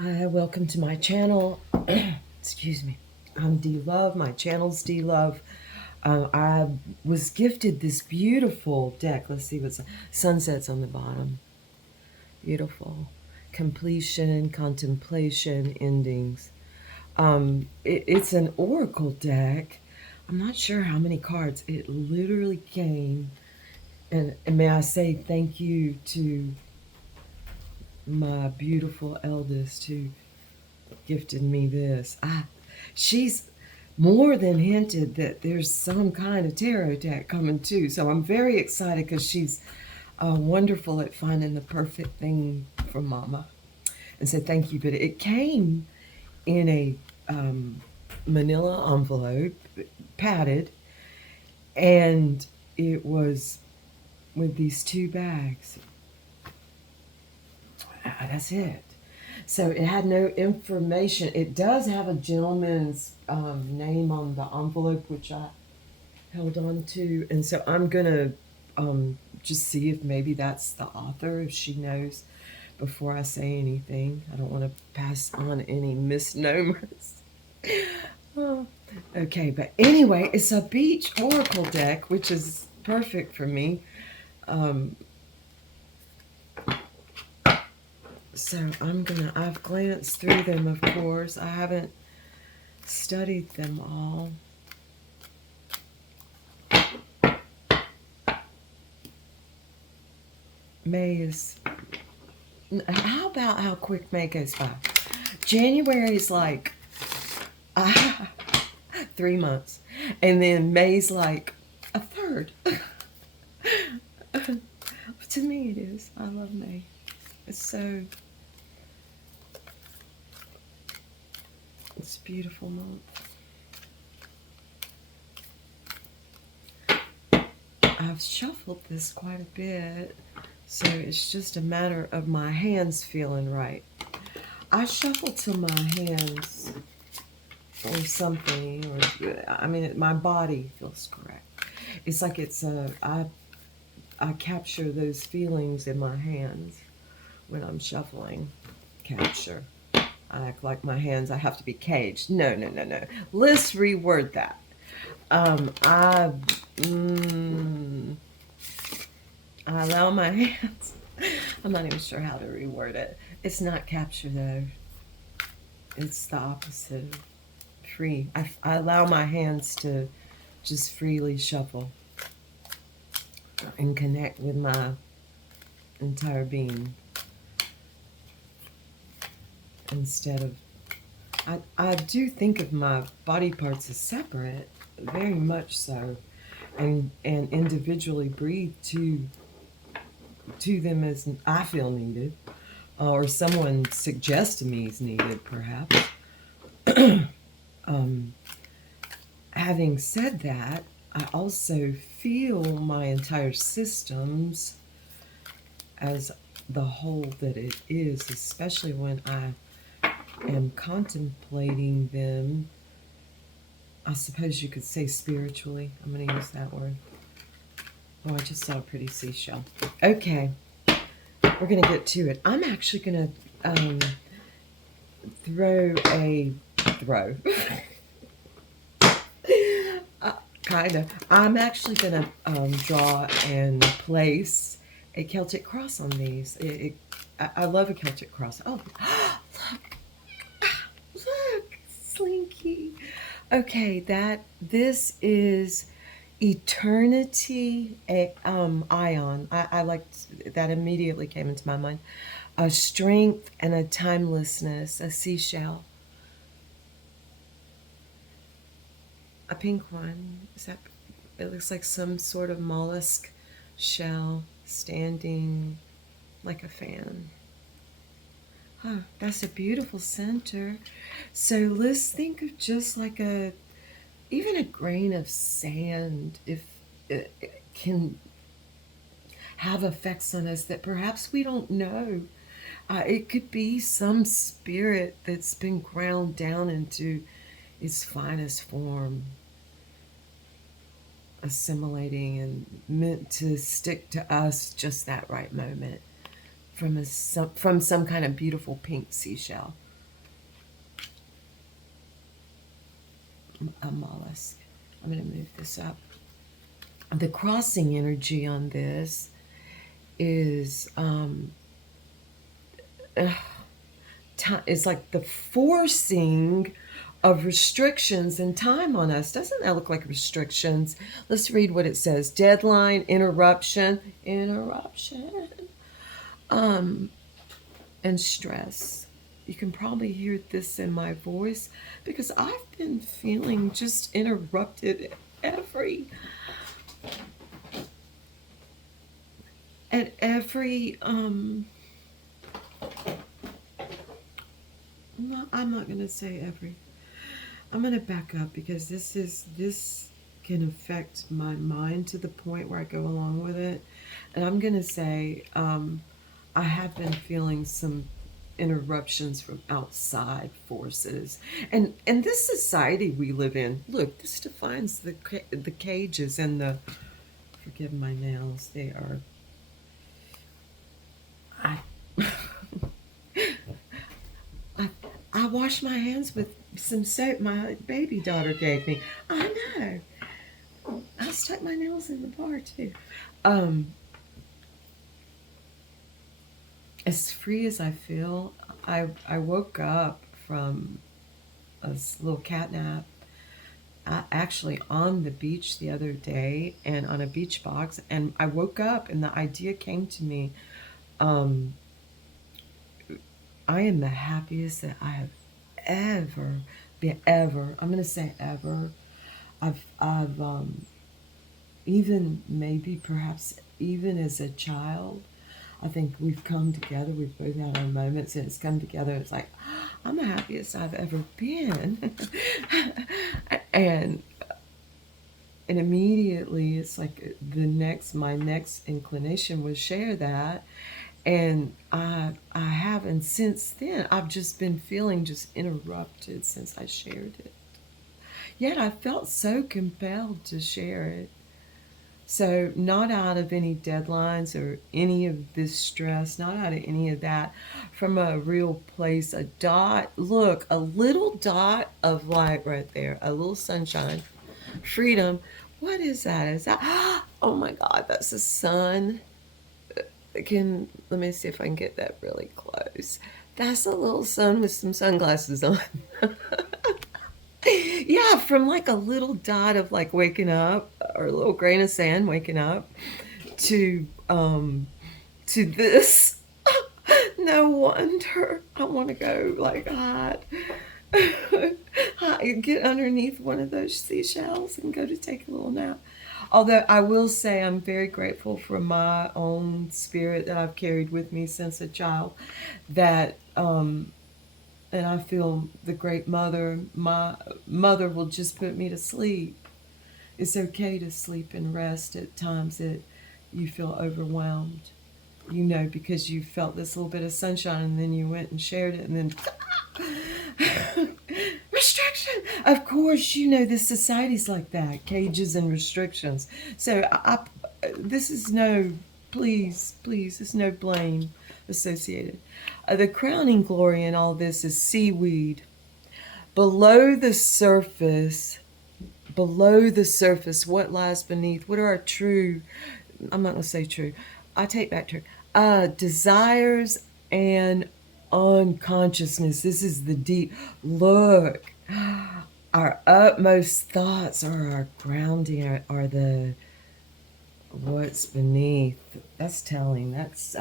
Hi, welcome to my channel. Excuse me. I'm D Love. My channel's D Love. I was gifted this beautiful deck. Let's see what's sunsets on the bottom. Beautiful. Completion, contemplation, endings. It's an oracle deck. I'm not sure how many cards. It literally came, and may I say thank you to my beautiful eldest who gifted me this. She's more than hinted that there's some kind of tarot deck coming too. So I'm very excited because she's wonderful at finding the perfect thing for Mama. And so thank you. But it came in a manila envelope, padded, and it was with these two bags. That's it. So it had no information. It does have a gentleman's name on the envelope, which I held on to. And so I'm going to just see if maybe that's the author, if she knows before I say anything. I don't want to pass on any misnomers. Oh, okay, but anyway, it's a beach oracle deck, which is perfect for me. So I've glanced through them, of course. I haven't studied them all. May is, how about how quick May goes by? January is like 3 months, and then May's like a third. To me it is. I love May. It's a beautiful month. I've shuffled this quite a bit, so it's just a matter of my hands feeling right. I shuffle till my hands or something, my body feels correct. It's like I capture those feelings in my hands when I'm shuffling. Capture. I act like my hands, I have to be caged. No. Let's reword that. I allow my hands. I'm not even sure how to reword it. It's not capture though. It's the opposite. Free. I allow my hands to just freely shuffle and connect with my entire being instead of. I do think of my body parts as separate, very much so, and individually breathe to them as I feel needed, or someone suggests to me is needed, perhaps. Having said that, I also feel my entire systems as the whole that it is, especially when I am contemplating them. I suppose you could say spiritually. I'm going to use that word. Oh, I just saw a pretty seashell. Okay, we're going to get to it. I'm actually going to throw. Kind of. I'm actually going to draw and place a Celtic cross on these. I love a Celtic cross. Oh, look, Slinky. Okay, this is Eternity Ion. I liked that, immediately came into my mind. A strength and a timelessness, a seashell. A pink one. It looks like some sort of mollusk shell standing like a fan. Huh, that's a beautiful center. So let's think of just like even a grain of sand, if it can have effects on us that perhaps we don't know. It could be some spirit that's been ground down into its finest form, assimilating and meant to stick to us just that right moment from some kind of beautiful pink seashell. a mollusk. I'm going to move this up. The crossing energy on this is it's like the forcing of restrictions and time on us. Doesn't that look like restrictions? Let's read what it says. Deadline, interruption, and stress. You can probably hear this in my voice because I've been feeling just interrupted at every I'm not going to say every. I'm going to back up because this can affect my mind to the point where I go along with it. And I'm going to say I have been feeling some interruptions from outside forces. And this society we live in, look, this defines the cages and the, forgive my nails, they are, I, I wash my hands with some soap my baby daughter gave me. I know. I stuck my nails in the bar too. As free as I feel, I woke up from a little cat nap. Actually on the beach the other day and on a beach box, and I woke up and the idea came to me. I am the happiest that I have ever been, ever. I'm going to say ever. I've even maybe perhaps even as a child, I think we've come together. We've both had our moments, and it's come together. It's like I'm the happiest I've ever been, and immediately it's like my next inclination was share that, and I haven't since then. I've just been feeling just interrupted since I shared it. Yet I felt so compelled to share it. So, not out of any deadlines or any of this stress, not out of any of that, from a real place, a dot, look, a little dot of light right there, a little sunshine, freedom. What is that? Is that, oh my God, that's the sun. Let me see if I can get that really close. That's a little sun with some sunglasses on. Yeah, from like a little dot of like waking up, or a little grain of sand waking up, to this. No wonder I want to go like hide, get underneath one of those seashells and go to take a little nap. Although I will say I'm very grateful for my own spirit that I've carried with me since a child, that and I feel the great mother, my mother will just put me to sleep. It's okay to sleep and rest at times that you feel overwhelmed. Because you felt this little bit of sunshine and then you went and shared it and then restriction. Of course, this society's like that, cages and restrictions. So this is please, there's no blame associated. The crowning glory in all this is seaweed. Below the surface, what lies beneath? What are our true, I'm not going to say true, I take back true, desires and unconsciousness. This is the deep, look, our utmost thoughts are our grounding, are the, what's beneath. That's telling, that's,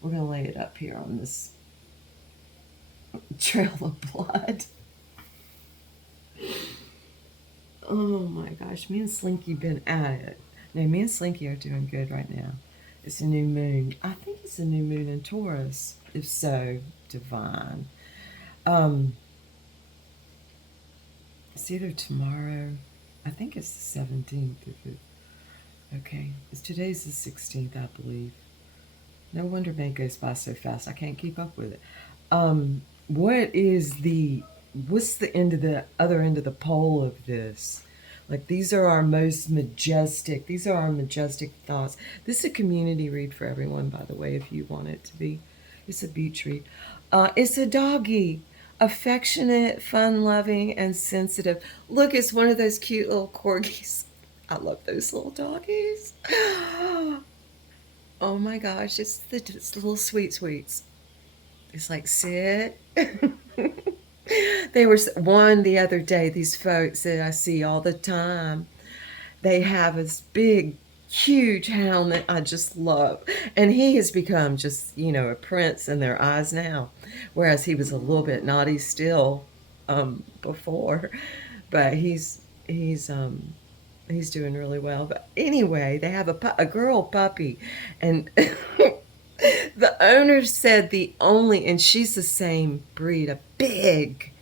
we're going to lay it up here on this trail of blood. Oh my gosh, me and Slinky been at it. No, me and Slinky are doing good right now. It's a new moon. I think it's a new moon in Taurus. If so, divine. It's either tomorrow. I think it's the 17th. Okay, today's the 16th, I believe. No wonder May goes by so fast. I can't keep up with it. What's the other end of the pole of this? Like, these are our majestic thoughts. This is a community read for everyone, by the way, if you want it to be. It's a beach read. It's a doggy. affectionate, fun-loving, and sensitive. Look, it's one of those cute little corgis. I love those little doggies. Oh my gosh, it's the little sweet sweets. It's like, sit. They were one the other day, these folks that I see all the time. They have this big, huge hound that I just love. And he has become just, a prince in their eyes now. Whereas he was a little bit naughty still before. But he's doing really well. But anyway, they have a girl puppy. And the owner said and she's the same breed, a big,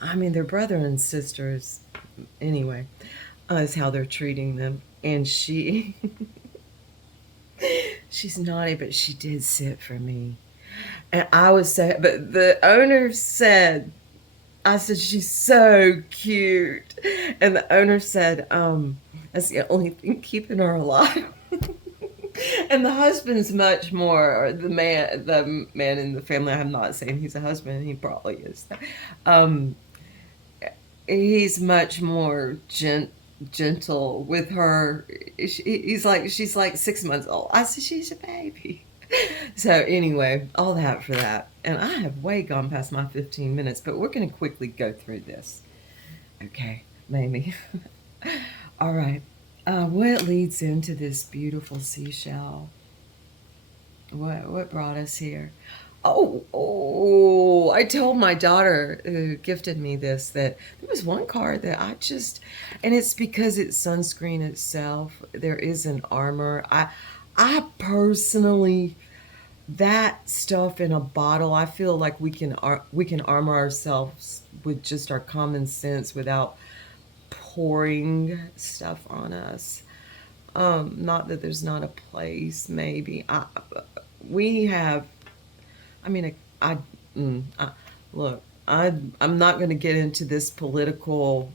I mean, they're brother and sisters. Anyway, is how they're treating them. And she's naughty, but she did sit for me. And I was so, but the owner said, I said, she's so cute. And the owner said, that's the only thing keeping her alive. And the husband's much more, or the man in the family, I'm not saying he's a husband, he probably is. Um, he's much more gentle with her. She's like 6 months old. I said, she's a baby. So anyway, all that for that. And I have way gone past my 15 minutes, but we're going to quickly go through this. Okay, maybe. All right. What leads into this beautiful seashell? What brought us here? Oh, I told my daughter who gifted me this that there was one card that and it's because it's sunscreen itself. There is an armor. I personally, that stuff in a bottle, I feel like we can armor ourselves with just our common sense without pouring stuff on us. Not that there's not a place, maybe. We have, I mean, look, I'm not going to get into this political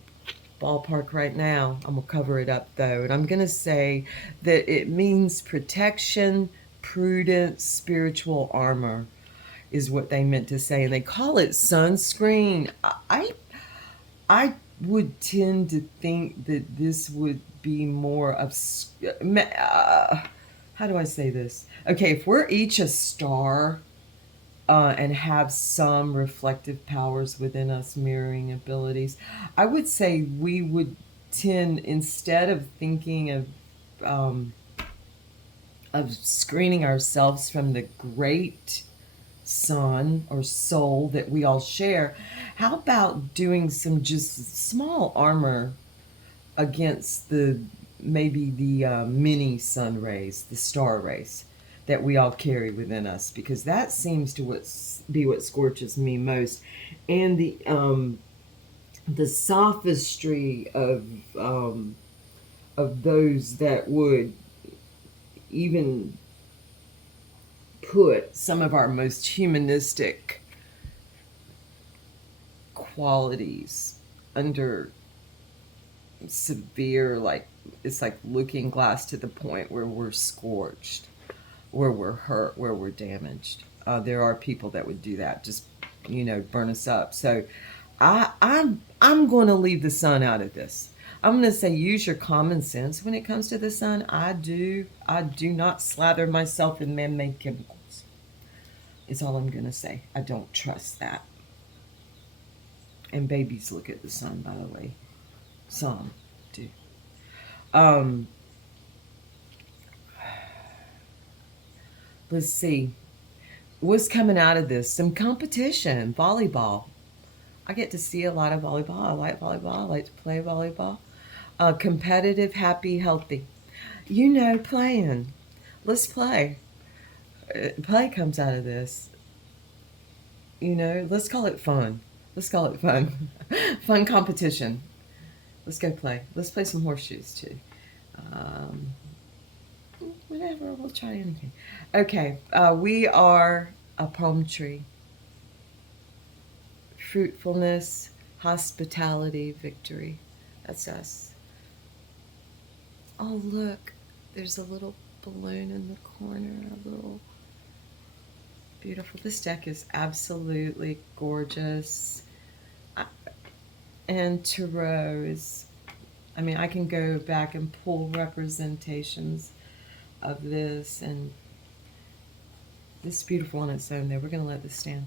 ballpark right now. I'm going to cover it up, though. And I'm going to say that it means protection, prudence, spiritual armor is what they meant to say. And they call it sunscreen. I would tend to think that this would be more of, how do I say this? Okay, if we're each a star and have some reflective powers within us, mirroring abilities, I would say we would tend, instead of thinking of screening ourselves from the great sun or soul that we all share, how about doing some just small armor against maybe the mini sun rays, the star rays that we all carry within us, because that seems to be what scorches me most. And the sophistry of those that would even put some of our most humanistic qualities under severe, like, it's like looking glass to the point where we're scorched, where we're hurt, where we're damaged. There are people that would do that, just burn us up. So I'm going to leave the sun out of this. I'm going to say use your common sense when it comes to the sun. I do not slather myself in man-made chemicals. Is all I'm going to say. I don't trust that. And babies look at the sun, by the way. Some do. Let's see. What's coming out of this? Some competition. Volleyball. I get to see a lot of volleyball. I like volleyball. I like to play volleyball. Competitive, happy, healthy. Playing. Let's play. Play comes out of this. Let's call it fun. Let's call it fun. Fun competition. Let's go play. Let's play some horseshoes, too. Whatever. We'll try anything. Okay. We are a palm tree. Fruitfulness, hospitality, victory. That's us. Oh, look. There's a little balloon in the corner. A little Beautiful. This deck is absolutely gorgeous. And tarot is, I mean, I can go back and pull representations of this, and this is beautiful on its own there. We're going to let this stand.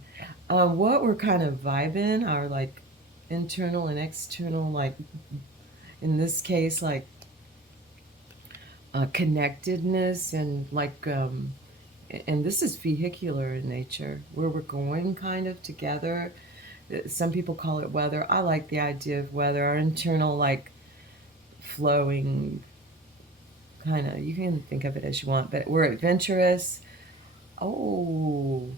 What we're kind of vibing are like internal and external, like in this case, like connectedness and like, and this is vehicular in nature, where we're going kind of together. Some people call it weather. I like the idea of weather. Our internal, like, flowing kind of, you can think of it as you want, but we're adventurous. Oh,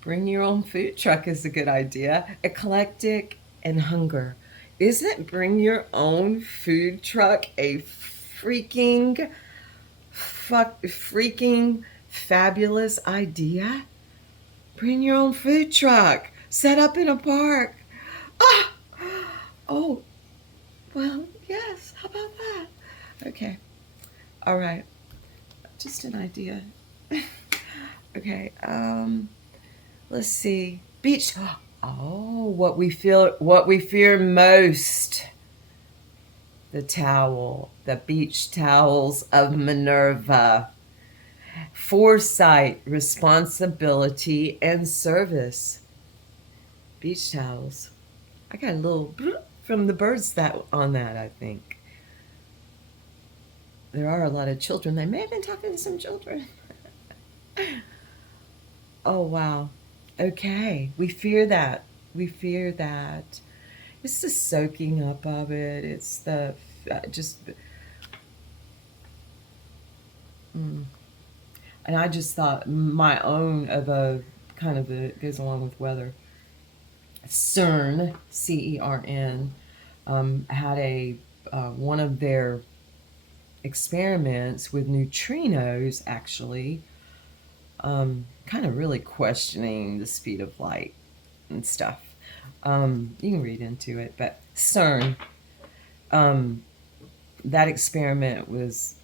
bring your own food truck is a good idea. Eclectic and hunger. Isn't bring your own food truck a freaking fabulous idea? Bring your own food truck. Set up in a park. Ah! Oh, well, yes. How about that? Okay. All right. Just an idea. Okay. Let's see. Beach. Oh, what we fear most. The towel. The beach towels of Minerva. Foresight, responsibility, and service. Beach towels. I got a little from the birds on that, I think. There are a lot of children. They may have been talking to some children. Oh, wow. Okay. We fear that. We fear that. It's the soaking up of it. It's the just... And I just thought my own of a kind of it goes along with weather. CERN, CERN, had a one of their experiments with neutrinos, actually, kind of really questioning the speed of light and stuff. You can read into it, but CERN, that experiment was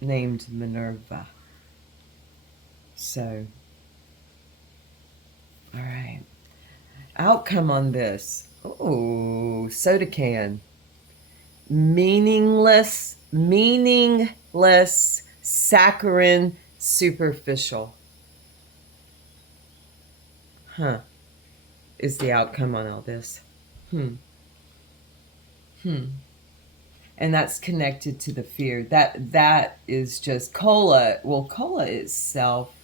named Minerva. So, all right. Outcome on this. Oh, soda can. Meaningless, saccharine, superficial. Is the outcome on all this. And that's connected to the fear. That is just cola. Well, cola itself,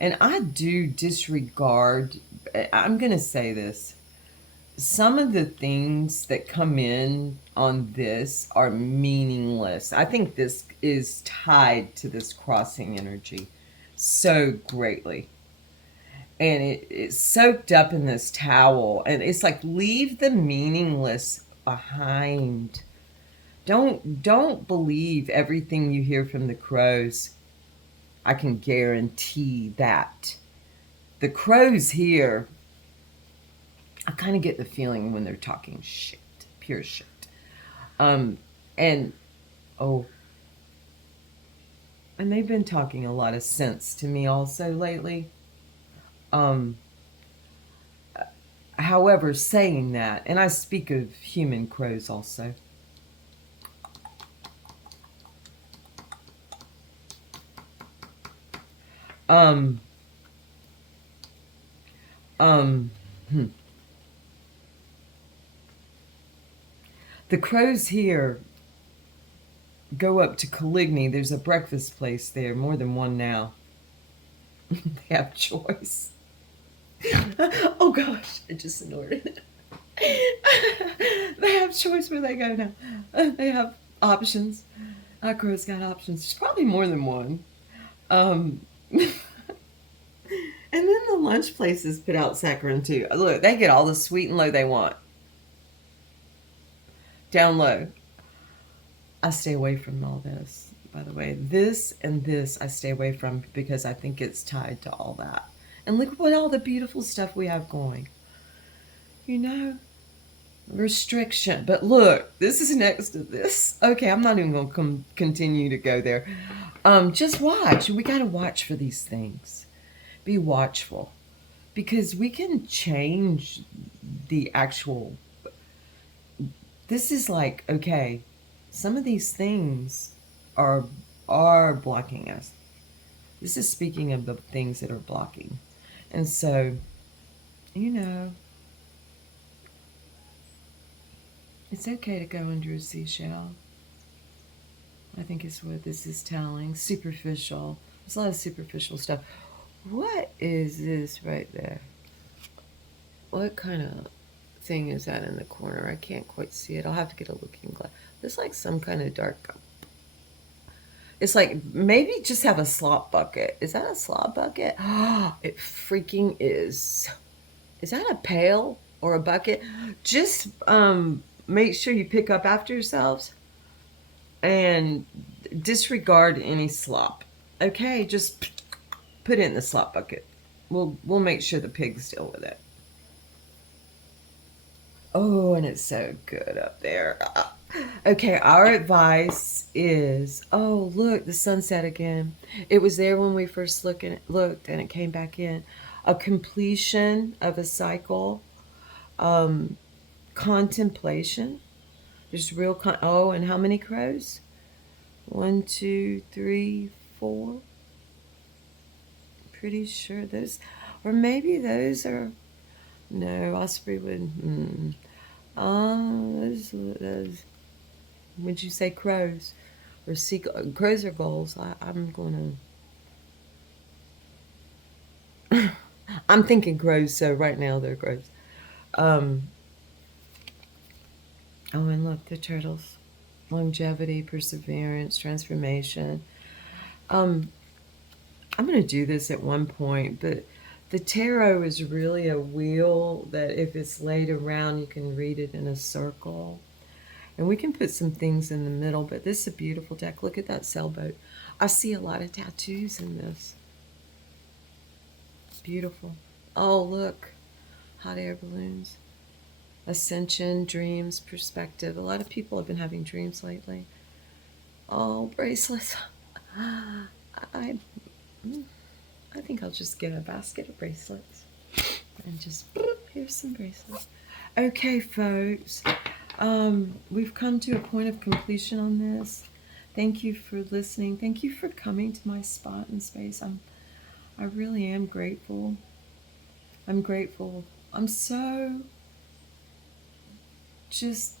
and I do disregard, I'm going to say this. Some of the things that come in on this are meaningless. I think this is tied to this crossing energy so greatly. And it's soaked up in this towel. And it's like, leave the meaningless behind. Don't believe everything you hear from the crows. I can guarantee that. The crows here, I kind of get the feeling when they're talking shit, pure shit. And they've been talking a lot of sense to me also lately. However, saying that, and I speak of human crows also. The crows here go up to Coligny. There's a breakfast place there, more than one now. They have choice. Oh gosh, I just snorted. They have choice where they go now. They have options. Our crow's got options. There's probably more than one. And then the lunch places put out saccharin too. Look, they get all the sweet and low they want. Down low. I stay away from all this, by the way. This and this I stay away from because I think it's tied to all that. And look what all the beautiful stuff we have going. You know? Restriction. But look, this is next to this. Okay, I'm not even going to continue to go there. Just watch. We got to watch for these things. Be watchful, because we can change the actual. This is like, okay, some of these things are are blocking us. This is speaking of the things that are blocking. And so, you know, it's okay to go under a seashell. I think is what this is telling. Superficial. There's a lot of superficial stuff. What is this right there? What kind of thing is that in the corner? I can't quite see it. I'll have to get a looking glass. It's like some kind of dark. It's like maybe just have a slop bucket. Is that a slop bucket? It freaking is. Is that a pail or a bucket? Just make sure you pick up after yourselves and disregard any slop. Okay, just put it in the slop bucket. We'll make sure the pigs deal with it. Oh, and it's so good up there. Okay, our advice is, oh, look, the sunset again. It was there when we first looked, and it came back in. A completion of a cycle, um, contemplation. There's real oh, and how many crows? One, two, three, four. Pretty sure those, or maybe those are. No, osprey would. Those. Would you say crows or crows or gulls? I'm going to. I'm thinking crows, so right now they're crows. Um. Oh, and look, the turtles. Longevity, perseverance, transformation. Um, I'm going to do this at one point, but the tarot is really a wheel that if it's laid around, you can read it in a circle. And we can put some things in the middle, but this is a beautiful deck. Look at that sailboat. I see a lot of tattoos in this. Beautiful. Oh, look. Hot air balloons. Ascension, dreams, perspective. A lot of people have been having dreams lately. Oh, bracelets. I I think I'll just get a basket of bracelets and just here's some bracelets. Okay, folks. We've come to a point of completion on this. Thank you for listening. Thank you for coming to my spot in space. I really am grateful. I'm grateful. I'm so just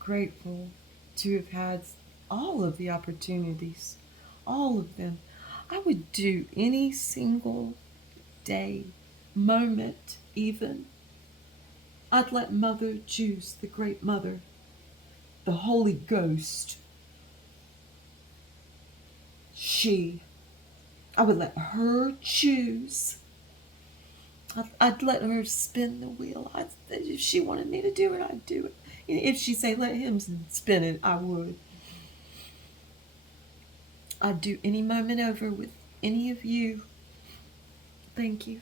grateful to have had all of the opportunities, all of them. I would do any single day, moment even. I'd let Mother choose, the Great Mother, the Holy Ghost. I would let her choose. I'd let her spin the wheel. If she wanted me to do it, I'd do it. If she say let him spin it, I would. I'd do any moment over with any of you. Thank you.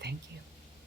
Thank you.